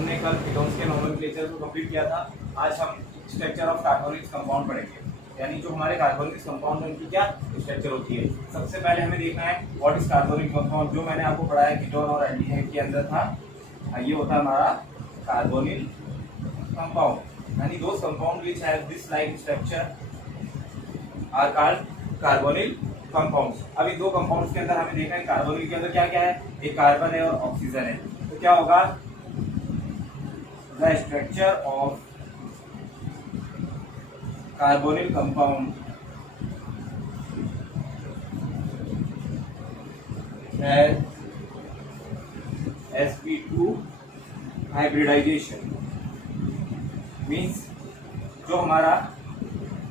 हमने कल कीटोन्स के नोमेनक्लेचर को कंप्लीट किया था। आज हम स्ट्रक्चर ऑफ कार्बोनिक कंपाउंड पढ़ेंगे, यानी जो हमारे कार्बोनिक कंपाउंड है उनकी क्या स्ट्रक्चर होती है। सबसे पहले हमें देखना है व्हाट इज कार्बोनिक कंपाउंड। जो मैंने आपको पढ़ाया कीटोन और एल्डिहाइड के अंदर था, ये होता है हमारा कार्बोनिल कंपाउंड, यानी those compound which have this like structure are called carbonyl compounds. अब इन दो कंपाउंड्स के अंदर हमें देखना है कार्बोनिल के अंदर क्या क्या है, एक कार्बन है और ऑक्सीजन है। तो क्या होगा, the structure of carbonyl compound has sp2 hybridization. Means जो हमारा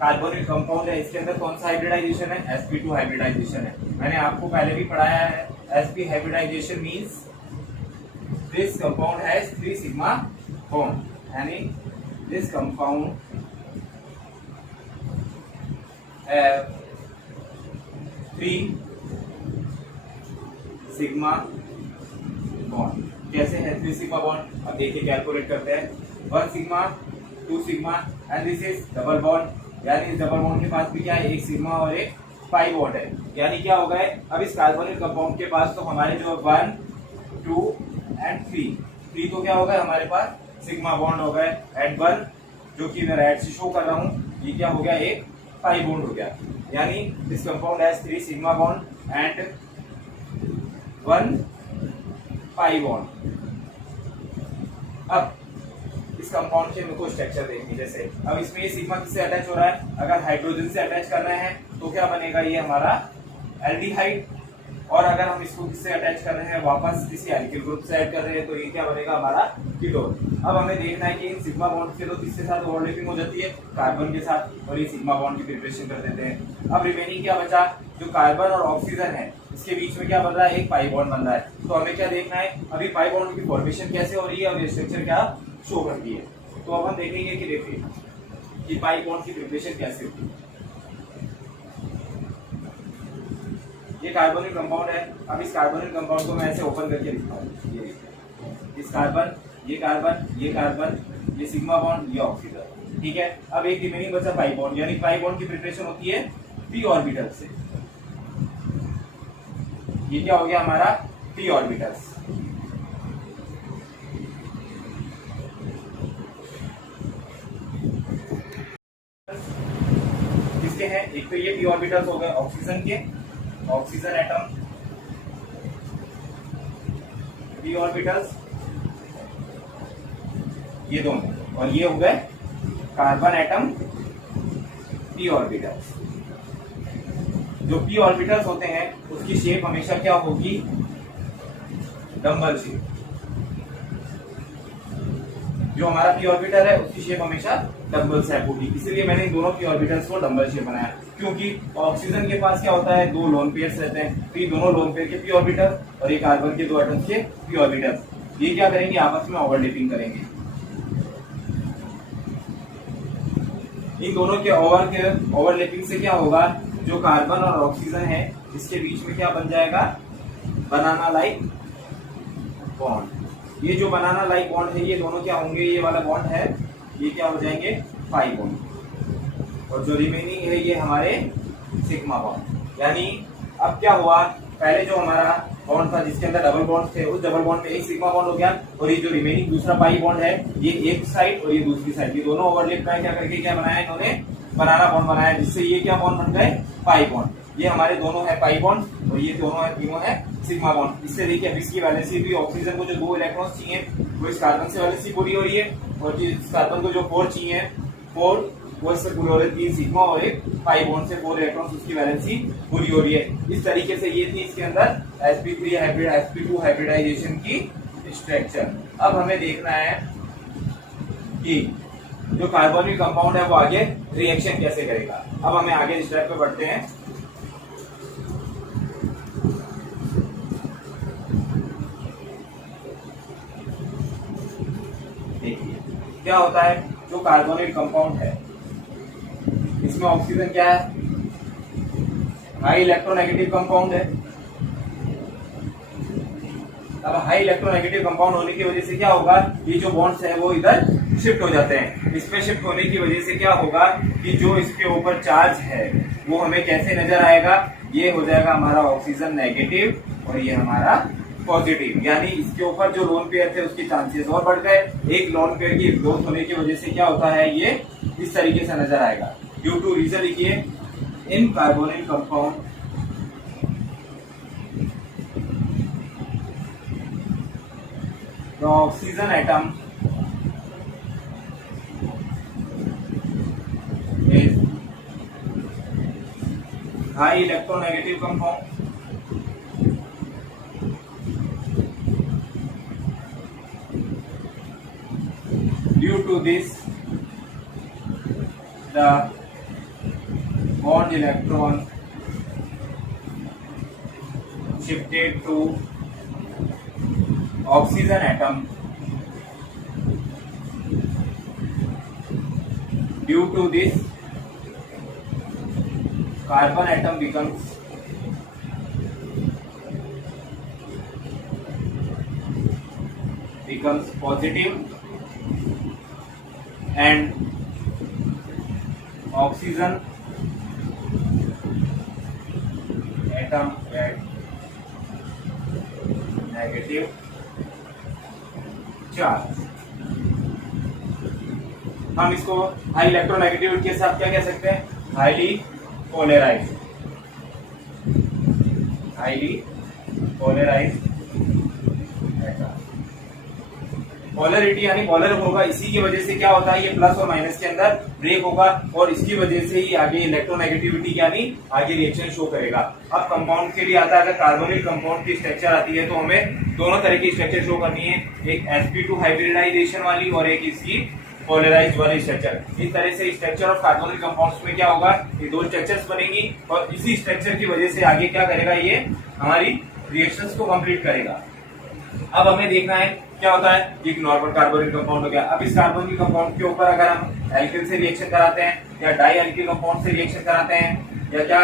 कार्बोनिल कंपाउंड है इसके अंदर कौन सा हाइब्रिडाइजेशन है, sp2 हाइब्रिडाइजेशन है। मैंने आपको पहले भी पढ़ाया है, sp hybridization means this compound has 3 sigma bond, यानी this compound have 3 sigma bond. कैसे है 3 सिग्मा बॉन्ड, अब देखिए कैलकुलेट करते हैं। 1 sigma, 2 sigma and this is double bond, यानी इस डबल बॉन्ड के पास भी क्या है, एक सिग्मा और एक पाई बॉन्ड है। यानी क्या हो गए, अब इस कार्बोनिल कंपाउंड के पास तो हमारे जो 1, 2 एंड 3 तो क्या हो गए हमारे पास सिग्मा बॉन्ड हो गए, एंड 1 जो कि मैं रेड से शो कर रहा हूँ, ये क्या हो गया, एक पाई बॉन्ड हो गया। यानी this compound has 3 sigma bond and 1 pi bond. अब इस कंपाउंड के मेरे स्ट्रक्चर देखिए, जैसे अब इसमें ये सिग्मा किससे अटैच हो रहा है, अगर हाइड्रोजन से अटैच कर रहे हैं तो क्या बनेगा, ये हमारा एल्डिहाइड। और अगर हम इसको किससे अटैच कर रहे हैं, वापस किसी एल्किल ग्रुप से ऐड कर रहे हैं, तो ये क्या बनेगा, हमारा कीटोन। अब हमें देखना है कि इन सिग्मा बॉन्ड से तो किसके साथ ओवरलैपिंग हो जाती है, कार्बन के साथ, और ये सिग्मा बॉन्ड की प्रिपरेशन कर देते हैं। अब रिमेनिंग क्या बचा, जो कार्बन और ऑक्सीजन है इसके बीच में क्या बन रहा है, एक पाई बॉन्ड बन रहा है। तो हमें क्या देखना है, अभी पाई बॉन्ड की फॉर्मेशन कैसे हो रही है और ये स्ट्रक्चर क्या शो करती है। तो अब हम देखेंगे कि देखिए कि पाई बॉन्ड की प्रिपरेशन कैसे होती है। ये कार्बोनिल कंपाउंड है। अब इस कार्बोनिल कंपाउंड को मैं ऐसे ओपन करके लिखता हूँ, ये इस कार्बन, ये कार्बन, ये कार्बन, ये सिग्मा बॉन्ड, ये ऑक्सीजन, ठीक है। अब एक रिमेनिंग बचा पाई बॉन्ड, यानी पाई बॉन्ड की प्रिपरेशन होती है p ऑर्बिटल से। ये क्या हो गया हमारा p ऑर्बिटल्स। किसके हैं, एक तो ये p ऑर्बिटल्स हो गए ऑक्सीजन के, ऑक्सीजन एटम p ऑर्बिटल्स, ये दोनों, और ये हो गए कार्बन एटम p ऑर्बिटल्स। जो p ऑर्बिटल्स होते हैं उसकी शेप हमेशा क्या होगी, डंबल शेप। जो हमारा p ऑर्बिटल है उसकी शेप हमेशा डंबल शेप होगी, इसलिए मैंने इन दोनों p ऑर्बिटल्स को डंबल शेप बनाया। क्योंकि ऑक्सीजन के पास क्या होता है, 2 लोन पेयर्स रहते हैं, तो ये दोनों लोन पेयर के p ऑर्बिटल और ये कार्बन के 2 एटम्स के p ऑर्बिटल, ये क्या करेंगे, आपस में ओवरलैपिंग करेंगे। इन दोनों के ओवरलैपिंग से क्या होगा, जो कार्बन और ऑक्सीजन है इसके बीच में क्या बन जाएगा, बनाना लाइक बॉन्ड। ये जो बनाना लाइक बॉन्ड है ये दोनों क्या होंगे, ये वाला बॉन्ड है ये क्या हो जाएंगे, पाई बॉन्ड, और जो रिमेनिंग है ये हमारे सिग्मा बॉन्ड। यानी अब क्या हुआ, पहले जो हमारा बॉन्ड था जिसके अंदर डबल बॉन्ड थे, उस डबल बॉन्ड में एक सिग्मा बॉन्ड हो गया, और ये जो रिमेनिंग दूसरा पाई बॉन्ड है ये एक साइड और ये दूसरी साइड, ये दोनों ओवरलैप का क्या करके क्या बनाया इन्होंने, बनाना बॉन्ड बनाया, जिससे ये क्या बॉन्ड बन गए, पाई बॉन्ड। ये हमारे दोनों है पाई बॉन्ड और ये दोनों है, तीनों है सिग्मा बॉन्ड। इससे देखिए अब इसकी वैलेंसी भी, ऑक्सीजन को जो 2 इलेक्ट्रॉन्स चाहिए वो इस कार्बन से वैलेंसी पूरी हो रही है, और इस कार्बन को जो 4 चाहिए 4 वो इससे पूरे हो रहे, 3 सिग्मा और एक पाई बॉन्ड से 4 इलेक्ट्रॉन्स, उसकी वैलेंसी पूरी हो रही है। इस तरीके से ये थी इसके अंदर sp3 हाइब्रिड sp2 हाइब्रिडाइजेशन की स्ट्रक्चर। अब हमें देखना है कि जो कार्बोनिल कंपाउंड है वो आगे रिएक्शन कैसे करेगा। अब हमें आगे स्टेप पे बढ़ते हैं। देखिए क्या होता है, जो कार्बोनिल कंपाउंड है इसमें ऑक्सीजन क्या है, हाई इलेक्ट्रोनेगेटिव कंपाउंड है, अब हाई इलेक्ट्रोनेगेटिव कंपाउंड होने की वजह से क्या होगा, ये जो बॉन्ड्स है वो इधर शिफ्ट हो जाते हैं। इस पे शिफ्ट होने की वजह से क्या होगा कि जो इसके ऊपर चार्ज है वो हमें कैसे नजर आएगा, ये हो जाएगा हमारा ऑक्सीजन नेगेटिव और ये हमारा पॉजिटिव, यानी इसके ऊपर जो लोन पेयर थे उसके चांसेस और बढ़ गए। एक लोन पेयर की ग्रोथ होने की वजह से क्या होता है, ये इस तरीके से नजर आएगा। ड्यू टू रीजन लिखिए, इन carbonyl compound the oxygen atom is high electronegative compound due to this the bond electron shifted to oxygen atom. Due to this carbon atom becomes positive and oxygen atom at negative charge. हम इसको high electronegativity के साथ क्या कह सकते हैं, highly polarised polarity यानी polar होगा, इसी की वजह से क्या होता है, ये प्लस और माइनस के अंदर ब्रेक होगा और इसकी वजह से ही आगे इलेक्ट्रोनेगेटिविटी यानी आगे रिएक्शन शो करेगा। अब कंपाउंड के लिए आता है, अगर कार्बोनिल कंपाउंड की स्ट्रक्चर आती है तो हमें दोनों तरह की स्ट्रक्चर शो करनी है, एक sp2 हाइब्रिडाइजेशन वाली और एक इसकी पोलराइज्ड वाली स्ट्रक्चर। इस तरह से स्ट्रक्चर ऑफ कार्बोनिल कंपाउंड्स में क्या होगा, ये दो स्ट्रक्चर्स बनेंगी और इसी स्ट्रक्चर की वजह से आगे क्या करेगा, ये हमारी रिएक्शंस को कंप्लीट करेगा। अब हमें देखना है क्या होता है, एक नॉर्मल कार्बोनिल कंपाउंड हो गया। अब इस कार्बोनिल कंपाउंड के ऊपर अगर हम एल्किल से रिएक्शन कराते हैं या डाई एल्किल कंपाउंड से रिएक्शन कराते हैं या क्या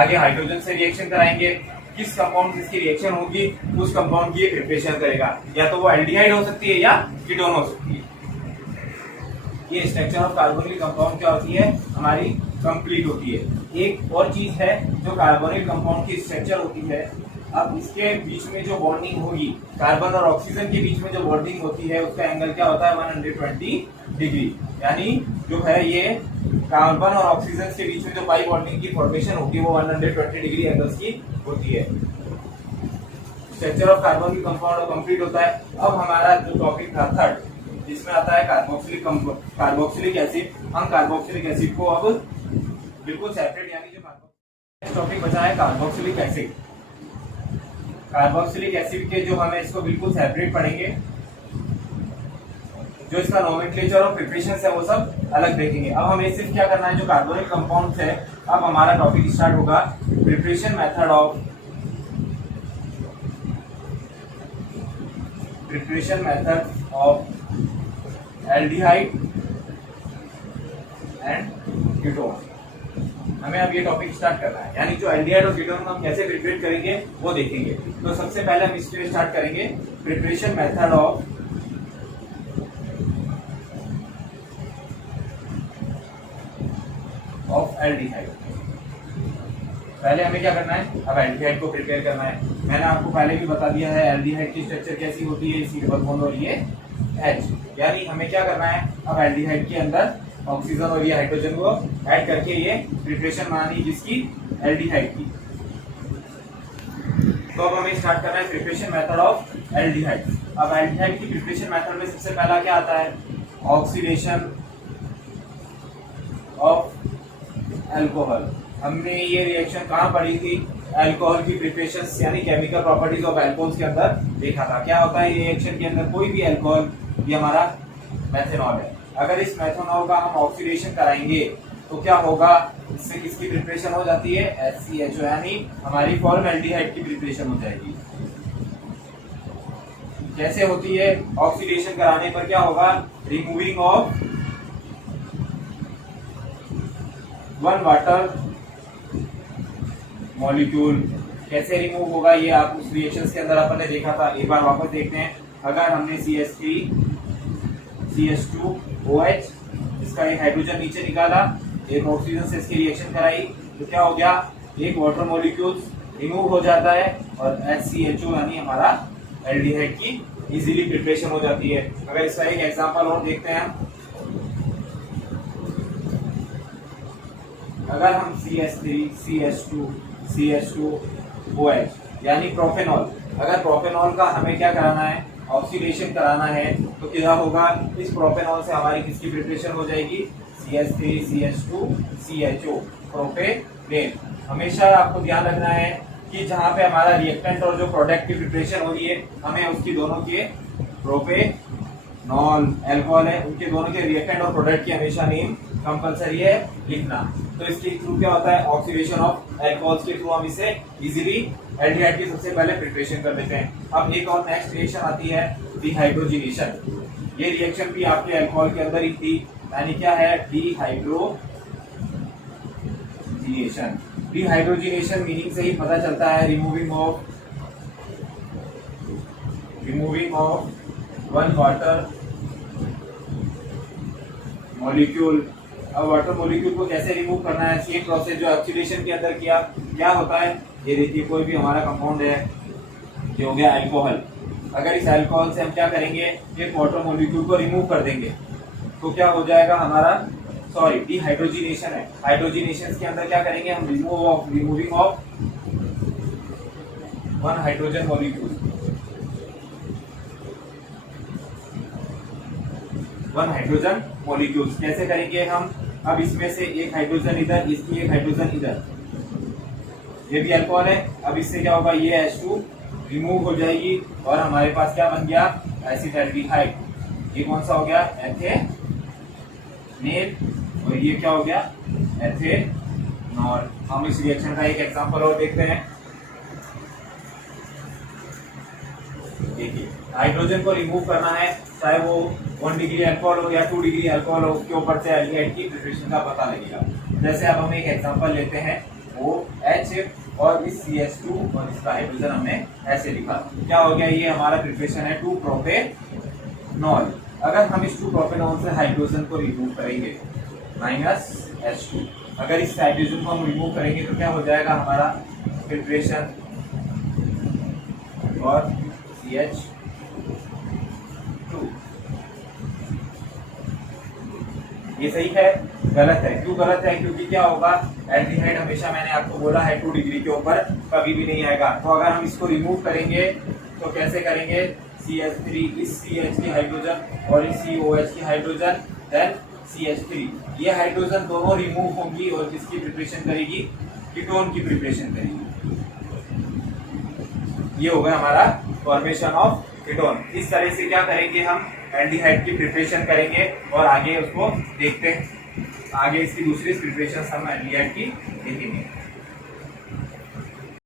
आगे हाइड्रोजन से रिएक्शन कराएंगे, किस कंपाउंड से इसकी रिएक्शन होगी उस कंपाउंड की प्रिपरेशन करेगा, या तो वो एल्डिहाइड हो सकती है या कीटोन हो सकती है। ये स्ट्रक्चर ऑफ कार्बोनिल कंपाउंड क्या होती है, हमारी कंप्लीट होती है। एक और चीज है जो कार्बोनिल कंपाउंड की स्ट्रक्चर होती है, अब इसके बीच में जो बॉन्डिंग होगी, कार्बन और ऑक्सीजन के बीच में जो बॉन्डिंग होती है उसका एंगल क्या होता है, 120 डिग्री, यानी जो है ये कार्बन और ऑक्सीजन के बीच में जो पाई बॉन्डिंग की फॉर्मेशन होती है वो 120 डिग्री एंगल्स की होती है। Structure of carbonyl compound complete होता है। अब हमारा जो टॉपिक था थर्ड, जिसमें आता है कार्बोक्सिलिक एसिड। हम कार्बोक्सिलिक एसिड को अब बिल्कुल सेपरेट, यानी जो टॉपिक बचा है कार्बोक्सिलिक एसिड। कार्बोक्सिलिक एसिड के जो हमें इसको बिल्कुल सेपरेट पढ़ेंगे, जो इसका नोमेनक्लेचर और प्रिपरेशंस है वो सब अलग देखेंगे। अब हमें सिर्फ क्या करना है, जो कार्बोनिल कंपाउंड्स है, अब हमारा टॉपिक स्टार्ट होगा preparation method of aldehyde and ketone. हमें अब ये टॉपिक स्टार्ट करना है, यानी जो एल्डिहाइड और कीटोन हम कैसे प्रिपेयर करेंगे वो देखेंगे। तो सबसे पहले हम इससे स्टार्ट करेंगे प्रिपरेशन मेथड ऑफ एल्डिहाइड। पहले हमें क्या करना है, अब एल्डिहाइड को प्रिपेयर करना है। मैंने आपको पहले भी बता दिया है एल्डिहाइड की स्ट्रक्चर कैसी होती है, इसी डबल बॉन्ड और ये H, यानी हमें क्या करना है, अब एल्डिहाइड के अंदर ऑक्सीजन और ये हाइड्रोजन को ऐड करके ये प्रिपरेशन बनानी जिसकी एल्डिहाइड की। तो अब हमें स्टार्ट करना है प्रिपरेशन मेथड ऑफ एल्डिहाइड। अब एल्डिहाइड की प्रिपरेशन मेथड में सबसे पहला क्या आता है, ऑक्सीडेशन ऑफ अल्कोहल। हमने ये रिएक्शन कहाँ पढ़ी थी, अल्कोहल की प्रिपरेशन यानी केमिकल प्रॉपर्टीज ऑफ अल्कोहल्स के अंदर देखा था। क्या होता है ये रिएक्शन के अंदर, कोई भी अल्कोहल, ये हमारा मेथनॉल है, अगर इस मेथनॉल का हम ऑक्सीडेशन कराएंगे तो क्या होगा, इससे किसकी प्रिपरेशन हो जाती है, HCHO, यानी हमारी फॉर्मल्डिहाइड की प्रिपरेशन हो जाएगी। कैसे होती है, ऑक्सीडेशन कराने पर क्या होगा, रिमूविंग ऑफ 1 वाटर मॉलिक्यूल कैसे रिमूव होगा ये आप उस रिएक्शंस के अंदर अपन ने देखा था, एक बार वापस देखते हैं। अगर हमने CH3 CH2OH इसका एक हाइड्रोजन नीचे निकाला, एक ऑक्सीजन से इसकी रिएक्शन कराई, तो क्या हो गया, एक वाटर मॉलिक्यूल्स रिमूव हो जाता है और HCHO यानी हमारा एल्डिहाइड की इजीली प्रिपरेशन हो जाती है। अगर इसका एक एग्जांपल और देखते हैं, अगर हम CH3 CH2 CH2OH यानी प्रोपेनॉल, अगर प्रोपेनॉल का हमें क्या कराना है, ऑक्सीडेशन कराना है, तो क्या होगा, इस प्रोपेनॉल से हमारी किसकी प्रिपरेशन हो जाएगी, CH3 CH2 CHO प्रोपेनेल। हमेशा आपको ध्यान रखना है कि जहां पे हमारा रिएक्टेंट और जो प्रोडक्ट की प्रिपरेशन हो रही है, हमें उसकी दोनों के प्रोपेनॉल अल्कोहल है, उनके दोनों के रिएक्टेंट और प्रोडक्ट की हमेशा नेम कंपलसरी है लिखना। तो इसके थ्रू क्या होता है, ऑक्सीडेशन ऑफ अल्कोहल्स के थ्रू हम इसे इजीली एल्डिहाइड की सबसे पहले प्रिपरेशन कर देते हैं। अब एक और नेक्स्ट रिएक्शन आती है डिहाइड्रोजिनेशन। ये रिएक्शन भी आपके अल्कोहल के अंदर ही थी, यानी क्या है, डिहाइड्रोजिनेशन। डिहाइड्रोजिनेशन मीनिंग से ही पता चलता है removing of one water molecule. अब वाटर मॉलिक्यूल को कैसे रिमूव करना है, सेम प्रोसेस जो ऑक्सीडेशन के अंदर किया। क्या होता है, ये देखिए कोई भी हमारा कंपाउंड है, ये हो गया अल्कोहल। अगर इस अल्कोहल से हम क्या करेंगे, एक वाटर मॉलिक्यूल को रिमूव कर देंगे, तो क्या हो जाएगा हमारा, सॉरी डिहाइड्रोजिनेशन है। हाइड्रोजिनेशन के अंदर क्या करेंगे हम, removing of one hydrogen molecule, one hydrogen molecules. कैसे करेंगे हम, अब इसमें से एक हाइड्रोजन इधर, इसकी एक हाइड्रोजन इधर, ये भी अल्कोहल है। अब इससे क्या होगा, ये H2 रिमूव हो जाएगी और हमारे पास क्या बन गया, एसिटाल्डिहाइड। ये कौन सा हो गया, एथेनेल, और ये क्या हो गया, एथेनॉल। हम इस रिएक्शन का एक एग्जांपल और देखते हैं। देखिए हाइड्रोजन को रिमूव करना है, चाहे वो 1 डिग्री अल्कोहल हो या 2 डिग्री अल्कोहल हो, उसके ऊपर से एल्डिहाइड की प्रिपरेशन का पता लगेगा। जैसे अब हम एक एग्जांपल लेते हैं, OH और इस CH2 और इसका हाइड्रोजन हमने ऐसे लिखा, क्या हो गया, ये हमारा प्रिपरेशन है 2 प्रोपेनॉल। अगर हम इस 2 प्रोपेनॉल से हाइड्रोजन को रिमूव करेंगे -H2, अगर इस हाइड्रोजन को हम रिमूव करेंगे तो क्या हो जाएगा हमारा प्रिपरेशन, और CH2। ये सही है, गलत है। क्यों गलत है, क्योंकि क्या होगा, एल्डिहाइड हमेशा, मैंने आपको बोला है 2 डिग्री के ऊपर कभी भी नहीं आएगा। तो अगर हम इसको रिमूव करेंगे तो कैसे करेंगे, CH3 इस CH की हाइड्रोजन और इस COH की हाइड्रोजन, देन CH3, ये हाइड्रोजन दोनों रिमूव होंगी और किसकी प्रिपरेशन करेगी, कीटोन की प्रिपरेशन करेगी। ये होगा हमारा फॉर्मेशन ऑफ कीटोन। इस तरह से क्या करेंगे, हम एल्डिहाइड की प्रिपरेशन करेंगे और आगे उसको देखते हैं, आगे इसकी दूसरी प्रिपरेशन हम एल्डिहाइड की देखेंगे।